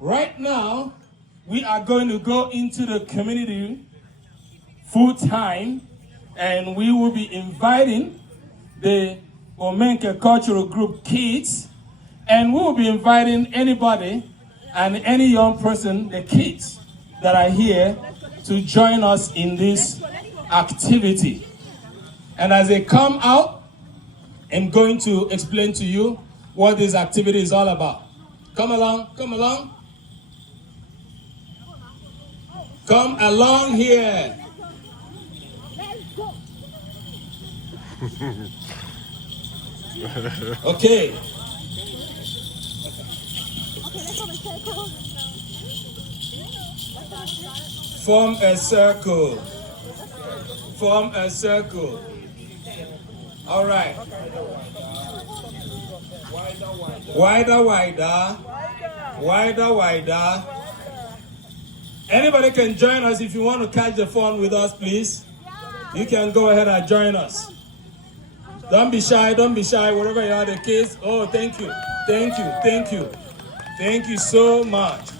Right now, we are going to go into the community full time, and we will be inviting the Omenka Culture Group kids, and we will be inviting anybody and any young person, the kids that are here, to join us in this activity. And as they come out, I'm going to explain to you what this activity is all about. Come along, come along. Come along here. Okay. Form a circle. Form a circle. All right. Wider, wider. Wider, wider. Anybody can join us if you want to catch the fun with us, please. You can go ahead and join us. Don't be shy, don't be shy, wherever you are, the kids. Oh, thank you, thank you, thank you. Thank you so much.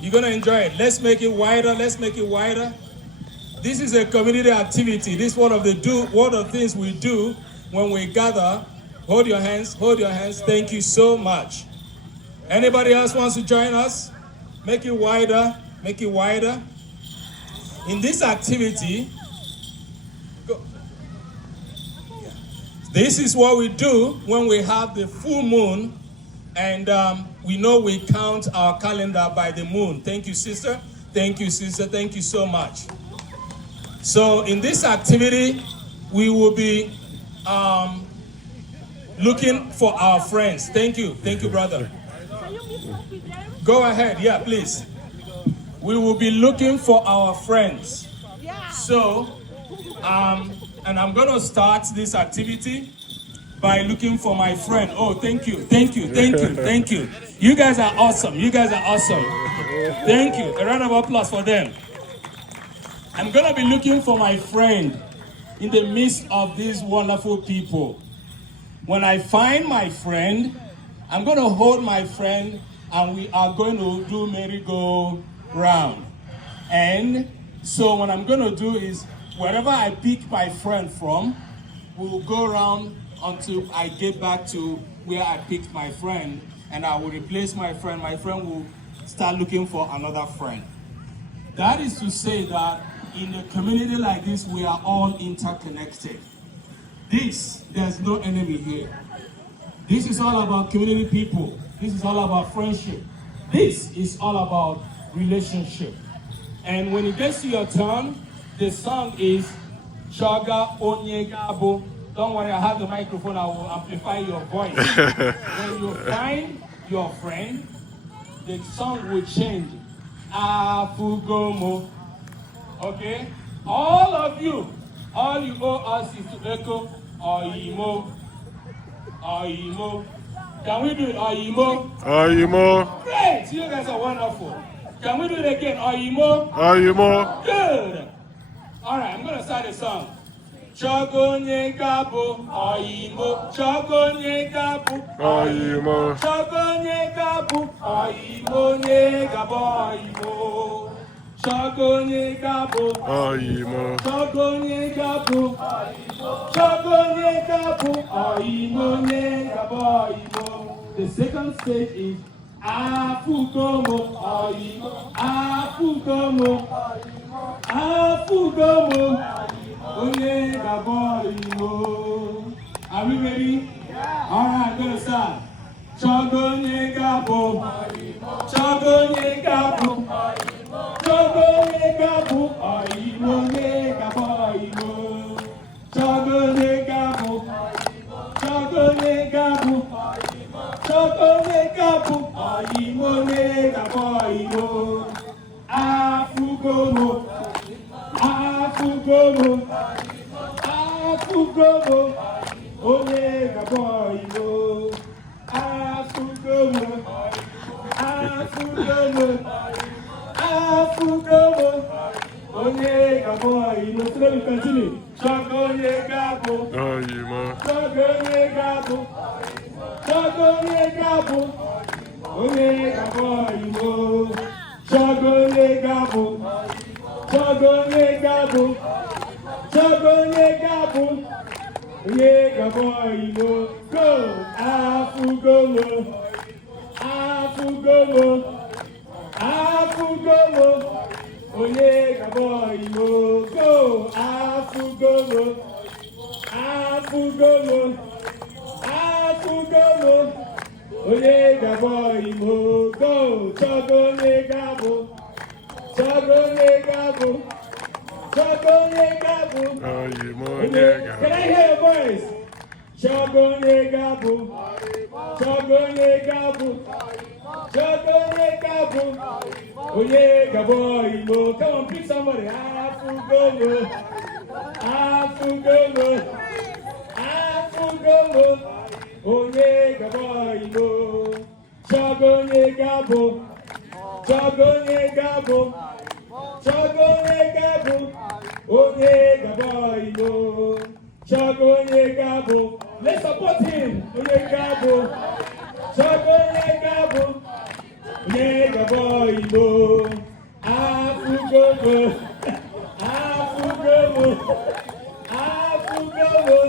You're gonna enjoy it. Let's make it wider, let's make it wider. This is a community activity. This is one of the things we do when we gather. Hold your hands, hold your hands. Thank you so much. Anybody else wants to join us? Make it wider, make it wider. In this activity, this is what we do when we have the full moon, and we know we count our calendar by the moon. Thank you, sister. Thank you, sister. Thank you so much. So in this activity, we will be looking for our friends. Thank you, brother. Go ahead, yeah, please. We will be looking for our friends. So, and I'm going to start this activity by looking for my friend. Oh, thank you, thank you, thank you, thank you. You guys are awesome. You guys are awesome. Thank you. A round of applause for them. I'm going to be looking for my friend in the midst of these wonderful people. When I find my friend, I'm going to hold my friend, and we are going to do merry-go-round. And so what I'm going to do is, wherever I pick my friend from, we'll go around until I get back to where I picked my friend, and I will replace my friend. My friend will start looking for another friend. That is to say that in a community like this, we are all interconnected. There's no enemy here. This is all about community people. This is all about friendship. This is all about relationship. And when it gets to your turn, the song is Chaga Onyegabo. Don't worry, I have the microphone. I will amplify your voice. When you find your friend, the song will change. Afugomo. Okay? All of you, all you owe us is to echo Oyimo. Oyimo. Can we do it? Oyimo. Oyimo. Great! You guys are wonderful. Can we do it again? Oyimo. Oyimo. Good. All right, I'm going to start the song. Chogonye gabo oyimo. Chogonye gabo Oyimo. Chogonye gabo oyimo nye gabo oyimo. Chogonye gabo Oyimo. Chogonye gabo Chogonye gabo oyimo nye gabo oyimo. The second stage is Afugomo oyimo. Afugomo Afugomo Onye gabo oyimo. Are we ready? Yeah. All right, I'm gonna start. Chogonye gabo Chogonye gabo Chogonye gabo oyimo nye gabo oyimo. Chogonye gabo Chogonye gabo Chogonye gabo oyimo nye gabo oyimo. Afugomo Afugomo Afugomo Onye gabo oyimo. Afugomo Afugomo Afugomo Onye gabo oyimo. So let me continue. Chogonye gabo Oyimo. Chogonye gabo Chogonye gabo Onye gabo Igbo. Chogone gabo. Chogone gabo. Chogone gabo. Onye gabo Igbo. Go. Afugomo. Afugomo. Afugomo. Onye gabo Igbo. Go. Afugomo. Afugomo. Afugomo. Onye gabo Igbo. Go. Chogone gabo. Chogone gabo. Chogone gabo. Can I hear your voice? Chogone gabo. Chogone gabo. Chogone gabo. Onye gabo Igbo. Come on, pick somebody. Afugomo. Afugomo. Afugomo. Onye gabo Igbo. Chogone gabo. Chogone gabo. Chogone gabo. Onye gabo Igbo. Chogone gabo. Let's support him. Onye gabo. Chogone gabo. Onye gabo Igbo. Afugomo. Afugomo. Afugomo.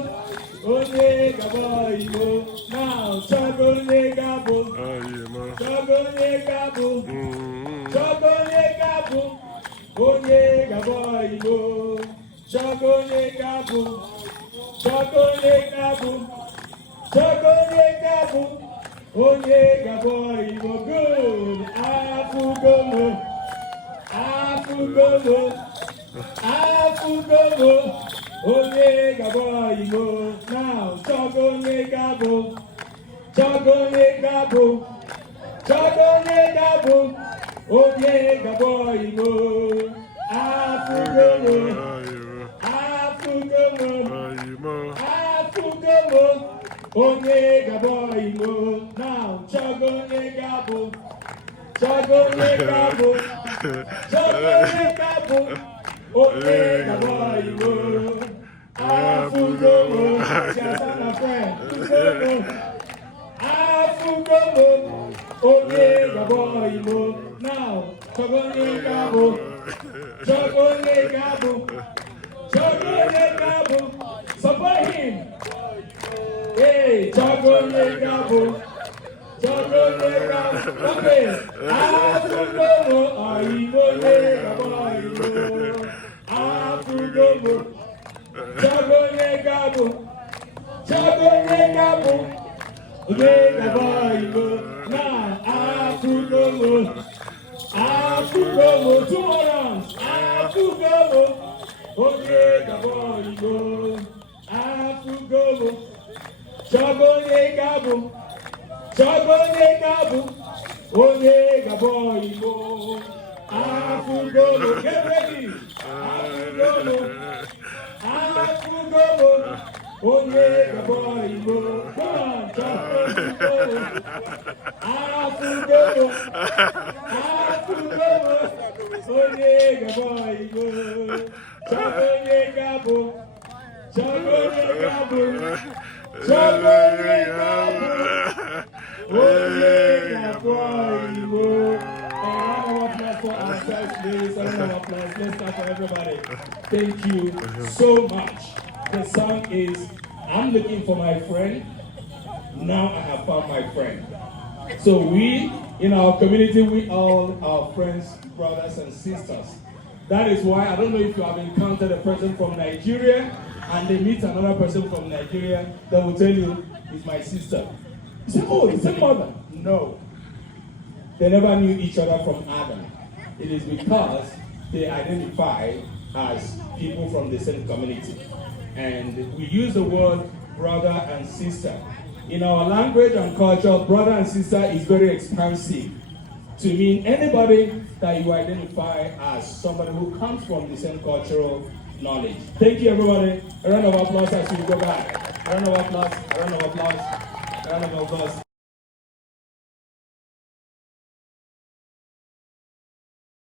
Onye gabo Igbo. Now, Chogone gabo. Chogone gabo. Chogone gabo. Onye gabo Igbo. Chogone gabo. Chogone gabo. Chogone gabo. Onye gabo Igbo. Good. Afugomo. Afugomo. Afugomo. Onye gabo Igbo. Now, Chogone gabo. Chogone gabo. Chogone gabo. Onye gabo Igbo. Afugomo. Afugomo. Afugomo. Onye gabo Igbo. Now, Chogone gabo. Chogone gabo. Chogone gabo. Onye gabo Igbo. Afugomo. Shasa my friend. Afugomo. Onye gabo Igbo. Now, Chogone gabo. Chogone gabo. Chogone gabo. Support him. Hey, Chogone gabo. Chogone gabo. Okay. Afugomo. Onye gabo Igbo. Afugomo. Chogone gabo. Chogone gabo. Onye gabo Igbo. Now, Afugomo. Afugomo. 2 more rounds. Afugomo. Onye gabo Igbo. Afugomo. Chogone gabo. Chogone gabo. Onye gabo Igbo. Afugomo. Get ready. Afugomo. Afugomo. Onye gabo Igbo. Come on, Afugomo. Afugomo. Afugomo. Onye gabo Igbo. Chogone gabo. Chogone gabo. Chogone gabo. Onye gabo Igbo. For ourselves, please. A round of applause. Let's clap for everybody. Thank you so much. The song is I'm Looking for My Friend. Now I have found my friend. So we, in our community, we all are friends, brothers and sisters. That is why I don't know if you have encountered a person from Nigeria and they meet another person from Nigeria that will tell you, it's my sister. You say, oh, it's a mother. No. They never knew each other from Adam. It is because they identify as people from the same community. And we use the word brother and sister. In our language and culture, brother and sister is very expansive to mean anybody that you identify as somebody who comes from the same cultural knowledge. Thank you, everybody. A round of applause as we go back. A round of applause, a round of applause, a round of applause.